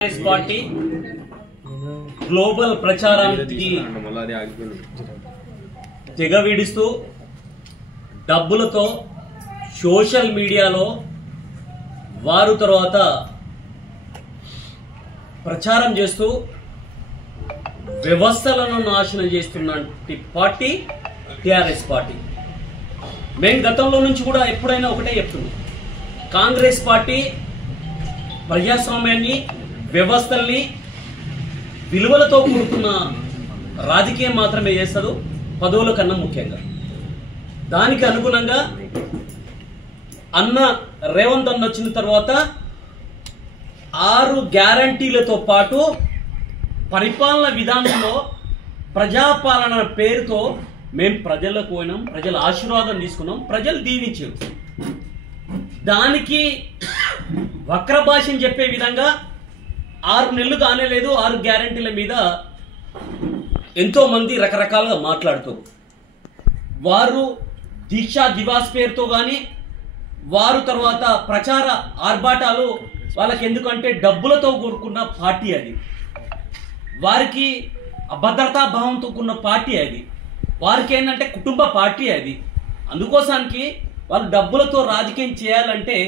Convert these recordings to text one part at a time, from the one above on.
Congress party global ప్రచారానికి తెగవిడిస్తూ డబ్బులతో social మీడియాలో వారు తర్వాత ప్రచారం చేస్తూ వ్యవస్థలను నాశనం చేస్తున్న పార్టీ టిఆర్ఎస్ పార్టీ. మేము గతంలో నుంచి కూడా ఎప్పుడైనా ఒకటే చెప్తున్నాం, కాంగ్రెస్ పార్టీ ప్రజాస్వామ్యాన్ని వ్యవస్థల్ని విలువలతో కూడుకున్న రాజకీయం మాత్రమే చేస్తారు, పదవుల కన్నా ముఖ్యంగా. దానికి అనుగుణంగా అన్న రేవంత్ అన్న వచ్చిన తర్వాత 6 గ్యారంటీలతో పాటు పరిపాలన విధానంలో ప్రజాపాలన పేరుతో మేము ప్రజలకు పోయినాం, ప్రజల ఆశీర్వాదం తీసుకున్నాం, ప్రజలు దీవించారు. దానికి వక్ర భాషని చెప్పే విధంగా 6 నెలలు కానేలేదు 6 గ్యారంటీల మీద ఎంతో మంది రకరకాలుగా మాట్లాడుతారు. వారు దీక్షా దివాస్ పేరుతో కానీ వారు తర్వాత ప్రచార ఆర్భాటాలు వాళ్ళకి ఎందుకంటే డబ్బులతో కూడుకున్న పార్టీ అది, వారికి అభద్రతా భావంతో కూడిన పార్టీ అది, వారికి ఏంటంటే కుటుంబ పార్టీ అది. అందుకోసానికి వాళ్ళు డబ్బులతో రాజకీయం చేయాలంటే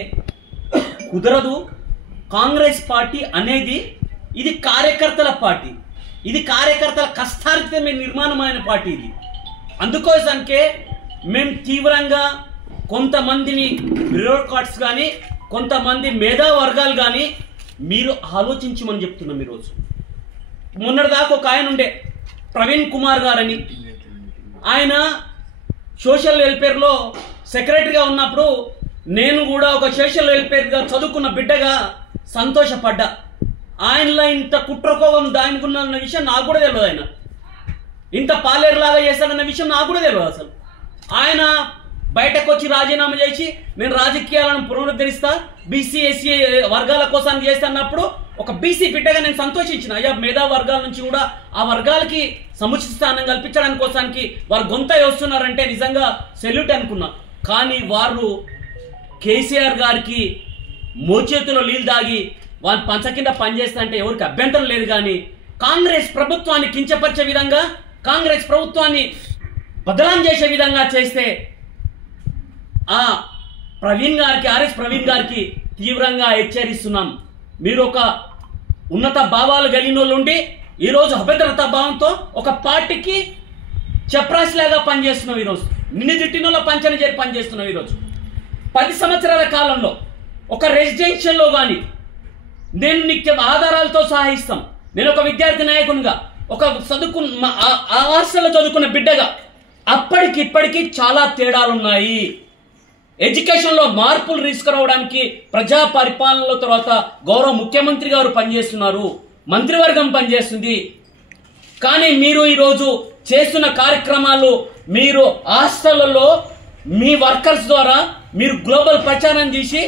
కుదరదు. కాంగ్రెస్ పార్టీ అనేది ఇది కార్యకర్తల పార్టీ, ఇది కార్యకర్తల కష్టార్జితమే నిర్మాణమైన పార్టీ ఇది. అందుకోసానికే మేము తీవ్రంగా కొంతమందిని బ్యూరోక్రాట్స్ కానీ కొంతమంది మేధా వర్గాలు కానీ మీరు ఆలోచించమని చెప్తున్నాం. ఈరోజు మొన్నటిదాకా ఒక ఆయన ఉండే ప్రవీణ్ కుమార్ గారని, ఆయన సోషల్ వెల్ఫేర్లో సెక్రటరీగా ఉన్నప్పుడు నేను కూడా ఒక సోషల్ వెల్ఫేర్గా చదువుకున్న బిడ్డగా సంతోషపడ్డా. ఆయనలో ఇంత కుట్రకోపం దానికున్న విషయం నాకు కూడా తెలియదు, ఆయన ఇంత పాలేరులాగా చేస్తాడన్న విషయం నాకు కూడా తెలియదు అసలు. ఆయన బయటకు వచ్చి రాజీనామా చేసి నేను రాజకీయాలను పునరుద్ధరిస్తా, బీసీ ఎస్సీ వర్గాల కోసం చేస్తున్నప్పుడు ఒక బీసీ బిడ్డగా నేను సంతోషించిన. అయ్యా మేధా వర్గాల నుంచి కూడా ఆ వర్గాలకి సముచిత స్థానం కల్పించడానికి కోసానికి వారు గొంత వస్తున్నారంటే నిజంగా సెల్యూట్ అనుకున్నా. కానీ వారు కేసీఆర్ గారికి మోచేతిలో నీళ్ళు దాగి వాళ్ళు పంచ కింద పనిచేస్తా అంటే ఎవరికి అభ్యంతరం లేదు. కానీ కాంగ్రెస్ ప్రభుత్వాన్ని కించపరిచే విధంగా, కాంగ్రెస్ ప్రభుత్వాన్ని బదలాం చేసే విధంగా చేస్తే ఆ ప్రవీణ్ గారికి, ఆర్ఎస్ ప్రవీణ్ గారికి తీవ్రంగా హెచ్చరిస్తున్నాం. మీరు ఒక ఉన్నత భావాలు కలిగిన వాళ్ళు ఉండి ఈరోజు అభద్రతా భావంతో ఒక పార్టీకి చప్రాసిలాగా పనిచేస్తున్నాం. ఈరోజు నిన్ను తిట్టినలో పంచని చేరి పనిచేస్తున్నాం. ఈరోజు 10 సంవత్సరాల కాలంలో ఒక రెసిడెన్షియల్లో కానీ నేను నీకు ఆధారాలతో సహా ఇస్తాం. నేను ఒక విద్యార్థి నాయకునిగా, ఒక ఆ హాస్టల్లో చదువుకున్న బిడ్డగా అప్పటికి ఇప్పటికీ చాలా తేడాలున్నాయి. ఎడ్యుకేషన్లో మార్పులు తీసుకురావడానికి ప్రజా పరిపాలనలో తర్వాత గౌరవ ముఖ్యమంత్రి గారు పనిచేస్తున్నారు, మంత్రివర్గం పనిచేస్తుంది. కానీ మీరు ఈరోజు చేస్తున్న కార్యక్రమాలు, మీరు హాస్టళ్లలో మీ వర్కర్స్ ద్వారా మీరు గ్లోబల్ ప్రచారం చేసి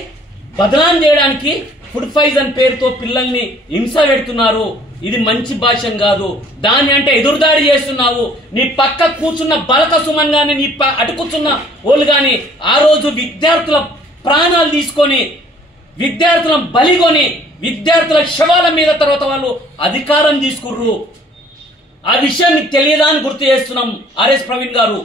బదలాం చేయడానికి ఫుడ్ పాయిజన్ పేరుతో పిల్లల్ని హింస పెడుతున్నారు. ఇది మంచి భాషం కాదు. దాని అంటే ఎదురుదాడి చేస్తున్నావు. నీ పక్క కూర్చున్న బలక సుమన్ గాని, నీ అటు కూర్చున్న వాళ్ళు గాని ఆ రోజు విద్యార్థుల ప్రాణాలు తీసుకొని, విద్యార్థులను బలిగొని, విద్యార్థుల శవాల మీద తర్వాత వాళ్ళు అధికారం తీసుకుర్రు. ఆ విషయం నీకు తెలియదా అని గుర్తు చేస్తున్నాం ఆర్ఎస్ ప్రవీణ్ గారు.